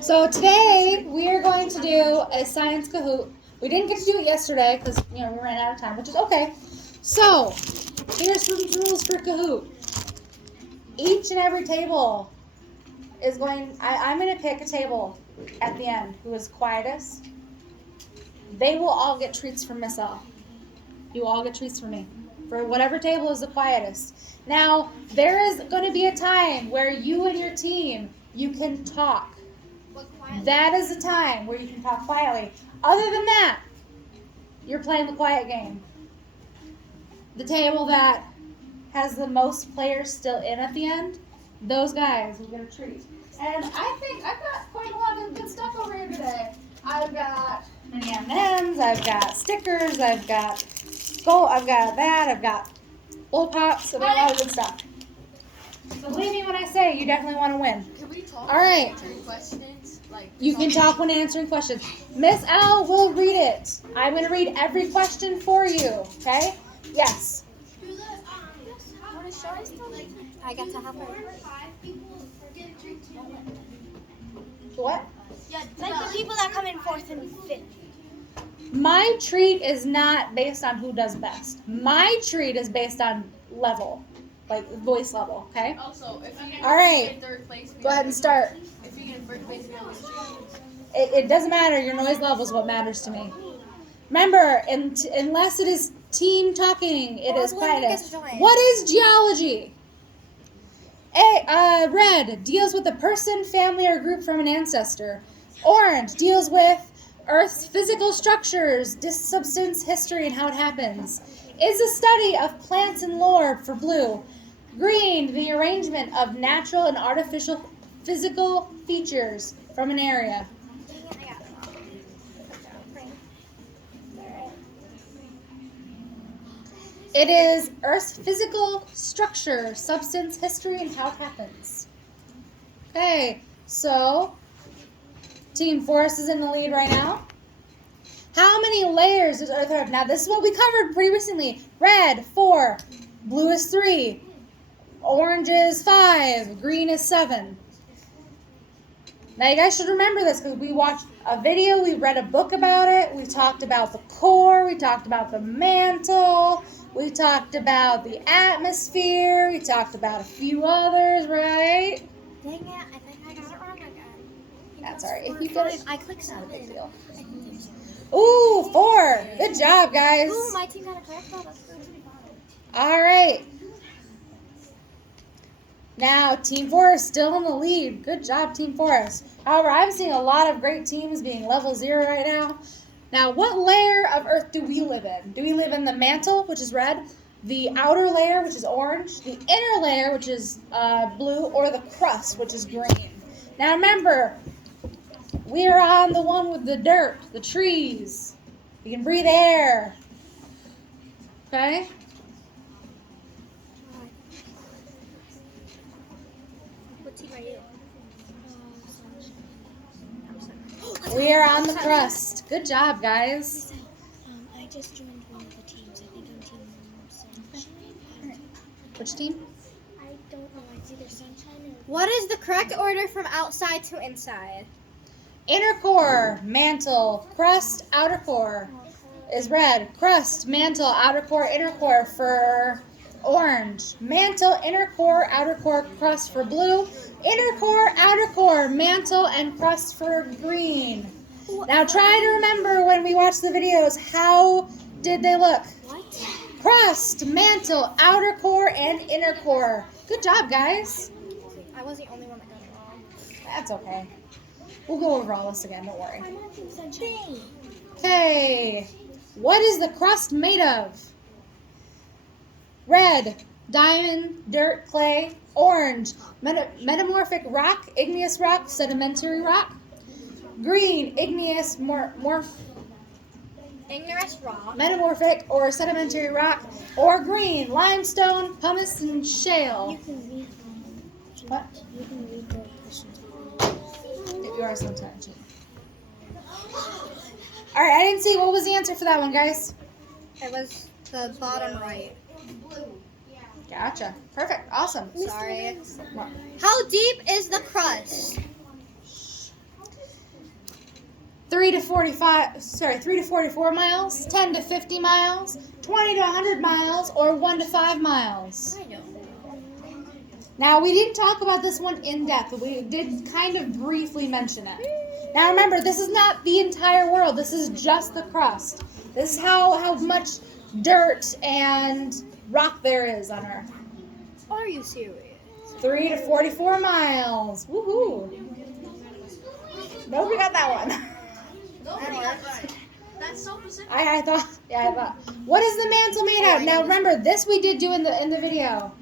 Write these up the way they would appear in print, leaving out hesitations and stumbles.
So today we are going to do a science Kahoot. We didn't get to do it yesterday because we ran out of time, which is okay. So here's some rules for Kahoot. Each and every table is going. I'm going to pick a table at the end who is quietest. They will all get treats from Miss L. You all get treats from me for whatever table is the quietest. Now there is going to be a time where you and your team you can talk. That is the time where you can talk quietly. Other than that, you're playing the quiet game. The table that has the most players still in at the end, those guys will get a treat. And I think I've got quite a lot of good stuff over here today. I've got mini M&Ms, I've got stickers, I've got that, I've got bull pops, I've got a lot of good stuff. So believe me when I say you definitely want to win. Can we talk? All right. Answering questions? You can talk when answering questions. Miss L will read it. I'm going to read every question for you. Okay? Yes. I got to help her. What? Yeah, like the people that come in fourth and fifth. My treat is not based on who does best. My treat is based on level, like voice level. Okay? Also, if you get All right. third place, Go ahead and start. If you get third place, It doesn't matter. Your noise level is what matters to me. Remember, unless it is team talking, it is quietest. What is geology? Red deals with a person, family, or group from an ancestor. Orange deals with Earth's physical structures, substance, history, and how it happens. Is a study of plants and lore for blue. Green, the arrangement of natural and artificial physical features from an area. It is Earth's physical structure, substance, history, and how it happens. Okay, so Team Forest is in the lead right now. How many layers does Earth have? Now, this is what we covered pretty recently. Red, 4. Blue is 3. Orange is 5. Green is 7. Now, you guys should remember this because we watched a video, we read a book about it, we talked about the core, we talked about the mantle, we talked about the atmosphere, we talked about a few others, right? Dang it, I think I got it wrong again. That's all right. If you get it, I clicked not a big something. deal. Ooh, 4. Good job, guys. Ooh, my team got it correct. Oh, that's good. All right. Now, Team Forest still in the lead. Good job, Team Forest. However, I'm seeing a lot of great teams being level 0 right now. Now, what layer of Earth do we live in? Do we live in the mantle, which is red, the outer layer, which is orange, the inner layer, which is blue, or the crust, which is green? Now, remember, we are on the one with the dirt, the trees. You can breathe air. Okay? What team are you? We are on the crust. Good job, guys. I just joined one of the teams. I think I'm team Sunshine. Which team? I don't know. It's either Sunshine or... What is the correct order from outside to inside? Inner core, mantle, crust, outer core is red. Crust, mantle, outer core, inner core for orange. Mantle, inner core, outer core, crust for blue. Inner core, outer core, mantle, and crust for green. Now try to remember when we watched the videos, how did they look? What? Crust, mantle, outer core, and inner core. Good job, guys. I was the only one that got it wrong. That's okay. We'll go over all this again, don't worry. I'm on team Sunshine. Okay, what is the crust made of? Red, diamond, dirt, clay. Orange, metamorphic rock, igneous rock, sedimentary rock. Green, igneous, Igneous rock. metamorphic or sedimentary rock. Or green, limestone, pumice, and shale. You can read What? You can read the questions. You are sometimes. All right, I didn't see. What was the answer for that one, guys? It was the bottom right. Gotcha. Perfect. Awesome. Sorry. What? How deep is the crust? 3 to 44 miles, 10 to 50 miles, 20 to 100 miles, or 1 to 5 miles? I know. Now, we didn't talk about this one in depth, but we did kind of briefly mention it. Now, remember, this is not the entire world. This is just the crust. This is how much dirt and rock there is on Earth. Are you serious? 3 to 44 miles. Woohoo! Nobody got that one. That's so specific. I thought. What is the mantle made out of? Now, remember, this we did do in the video.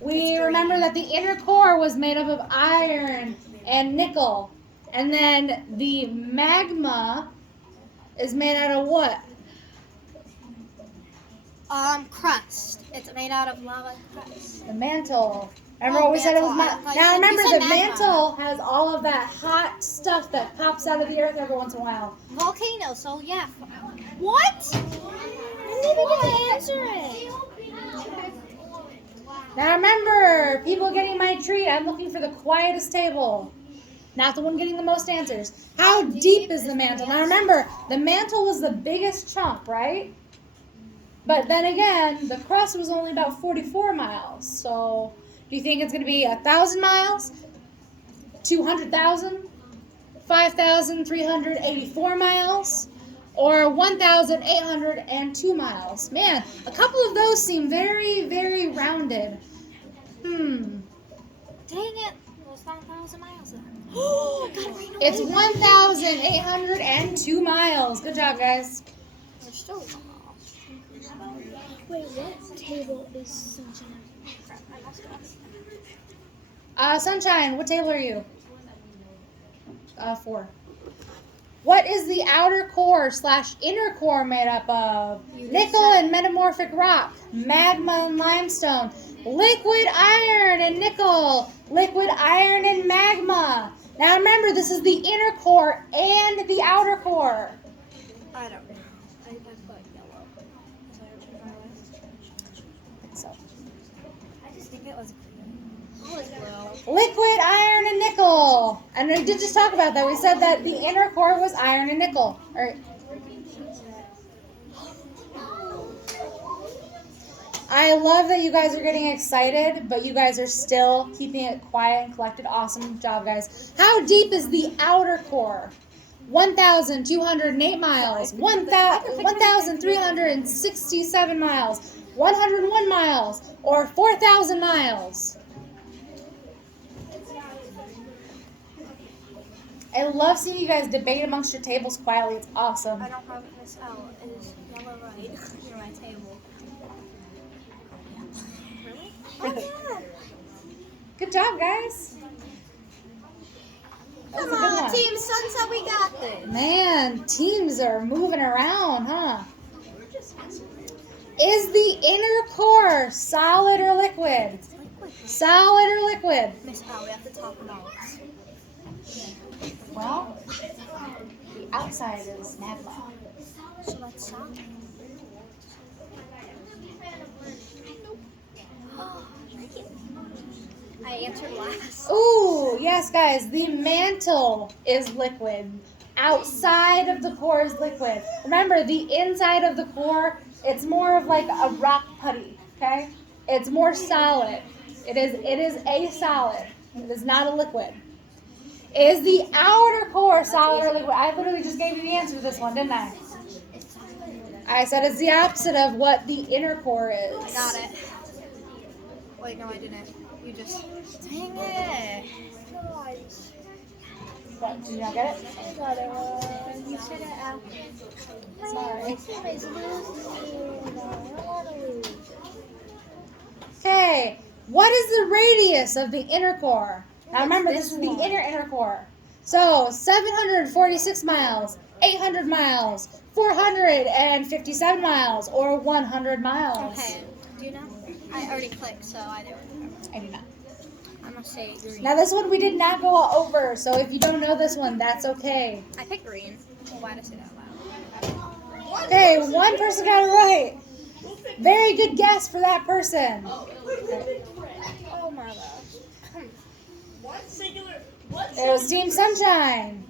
We remember that the inner core was made up of iron and nickel. And then the magma is made out of what? Crust. It's made out of lava crust. The mantle. Remember what we said it was now remember the mantle has all of that hot stuff that pops out of the earth every once in a while. Volcano, so yeah. What? I didn't even answer it. Now remember, people getting my treat, I'm looking for the quietest table. Not the one getting the most answers. How deep is the mantle? Now remember, the mantle was the biggest chunk, right? But then again, the crust was only about 44 miles. So, do you think it's going to be 1,000 miles? 200,000? 5,384 miles? Or 1,802 miles? Man, a couple of those seem very, very rounded. Dang it. It was 5,000 miles then. Oh, I got it right now. It's 1,802 miles. Good job, guys. We're still lost. Wait, what table is Sunshine? Crap, I lost it. Sunshine, what table are you? 4. What is the outer core / inner core made up of? Nickel and metamorphic rock, magma and limestone, liquid iron and nickel, liquid iron and magma. Now remember, this is the inner core and the outer core. I don't know. I put yellow. So, I just think it was blue. Oh, it's blue. liquid iron and nickel. And we did just talk about that. We said that the inner core was iron and nickel. All right. I love that you guys are getting excited, but you guys are still keeping it quiet and collected. Awesome job, guys. How deep is the outer core? 1,208 miles, 1,367 miles, 101 miles, or 4,000 miles? I love seeing you guys debate amongst your tables quietly. It's awesome. I don't have it missed out. It is yellow right near my table. Really? Good job, guys. That was a Come good on, one. Team Sunset, we got this. Man, teams are moving around, huh? Is the inner core solid or liquid? Solid or liquid? Miss Al, we have to talk about it. Well, the outside is magma. So let's stop. I answered last. Ooh, yes, guys. The mantle is liquid. Outside of the core is liquid. Remember, the inside of the core, it's more of like a rock putty, okay? It's more solid. It is a solid. It is not a liquid. Is the outer core solid or liquid? I literally just gave you the answer to this one, didn't I? I said it's the opposite of what the inner core is. I got it. Wait, no, I didn't. You just. Dang it. What, did you not get it? I got it. You said it after. Sorry. It's losing. Okay, what is the radius of the inner core? Now remember, this is the inner core. So 746 miles, 800 miles, 457 miles, or 100 miles. Okay. Do you know? I already clicked, so I don't. I do not. I'm gonna say green. Now this one we did not go over, so if you don't know this one, that's okay. I picked green. Well, why did I say that loud? Okay, one person got it right. Very good guess for that person. Oh my gosh. It was Team Sunshine.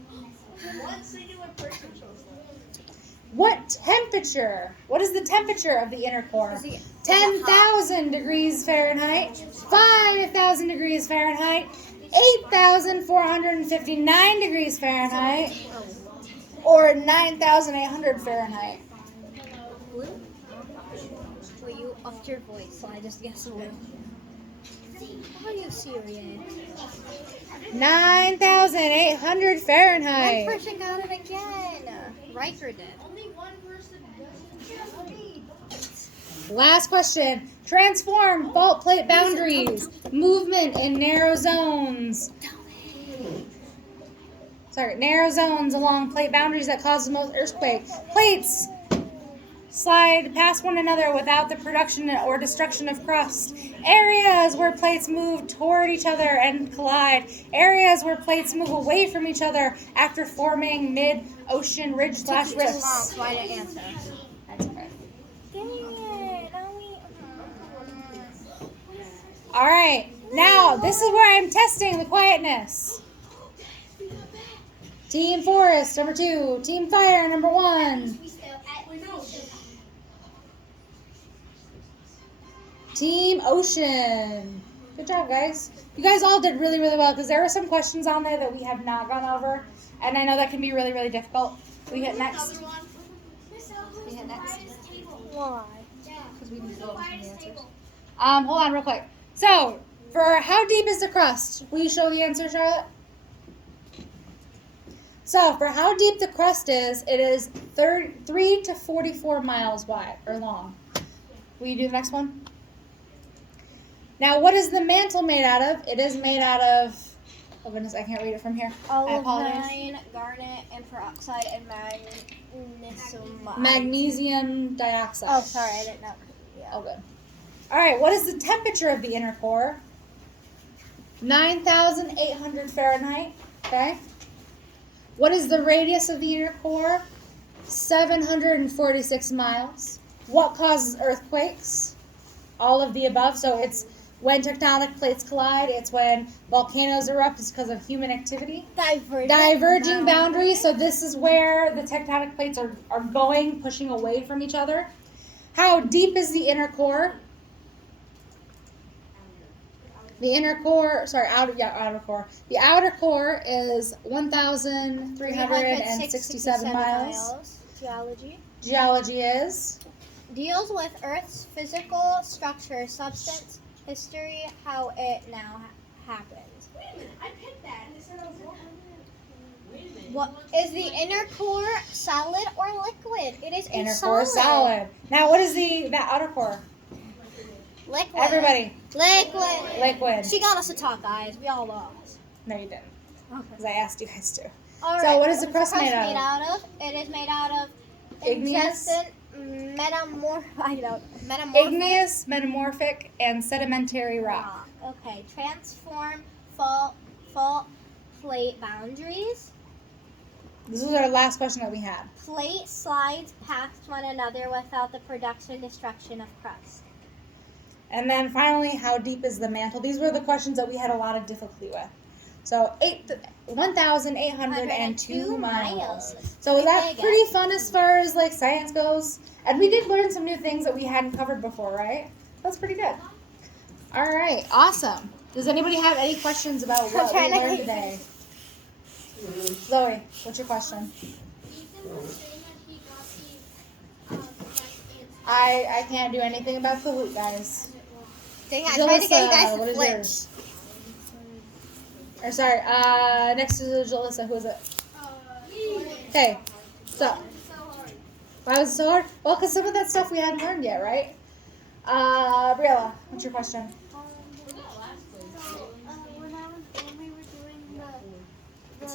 What temperature? What is the temperature of the inner core? 10,000 degrees Fahrenheit, 5,000 degrees Fahrenheit, 8,459 degrees Fahrenheit, or 9,800 Fahrenheit. Blue? Well, you upped your voice, so I just guessed blue. How are you, Siri? 9,800 One Fahrenheit. person got it again. Riker did. Last question. Transform fault plate boundaries. Movement in narrow zones. Narrow zones along plate boundaries that cause the most earthquakes. Plates slide past one another without the production or destruction of crust. Areas where plates move toward each other and collide. Areas where plates move away from each other after forming mid-ocean ridge/rifts. Too long, so I didn't answer. That's okay. Dang it. All right. Now, this is where I'm testing the quietness. Team Forest, number 2. Team Fire, number 1. Team Ocean. Good job, guys. You guys all did really, really well because there were some questions on there that we have not gone over, and I know that can be really, really difficult. We hit next. We hit next. Why? Because we need to go over some of the answers. Hold on real quick. So, for how deep is the crust? Will you show the answer, Charlotte? So, for how deep the crust is, it is 3 to 44 miles wide or long. Will you do the next one? Now, what is the mantle made out of? It is made out of, oh goodness, I can't read it from here. I apologize. Olivine, garnet, and peroxide, and magnesium. Magnesium dioxide. Oh, sorry, I didn't know. Yeah. Oh, good. All right, what is the temperature of the inner core? 9,800 Fahrenheit, okay? What is the radius of the inner core? 746 miles. What causes earthquakes? All of the above. So it's when tectonic plates collide. It's when volcanoes erupt. It's because of human activity. Diverging boundaries. So this is where the tectonic plates are going, pushing away from each other. How deep is the inner core? The inner core, outer core. The outer core is 1,367 miles. Geology is? Deals with Earth's physical structure, substance, history, how it now happens. Wait a minute, I picked that and it said I was wrong. What is the inner core, solid or liquid? It is Inner a core solid. Now, what is the outer core? Liquid. Everybody. Liquid. Liquid. She got us to talk, guys. We all lost. No, you didn't. Okay. Because I asked you guys to. All So right. what is the crust made out of? It is made out of Igneous? Igneous, metamorphic, and sedimentary rock. Okay. Transform fault plate boundaries. This is our last question that we had. Plate slides past one another without the production destruction of crust. And then finally, how deep is the mantle? These were the questions that we had a lot of difficulty with. So 1,802 miles. So was that pretty fun as far as like science goes? And we did learn some new things that we hadn't covered before, right? That's pretty good. All right, awesome. Does anybody have any questions about what we learned today? Zoe, what's your question? I can't do anything about Kahoot, guys. Dang, I tried to get you guys what to is flinch. yours? Or sorry, next to Jalissa, who is it? Okay, so why was it so hard? Well, because some of that stuff we hadn't learned yet, right? Briella, what's your question?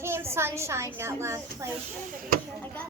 Team Sunshine got last place.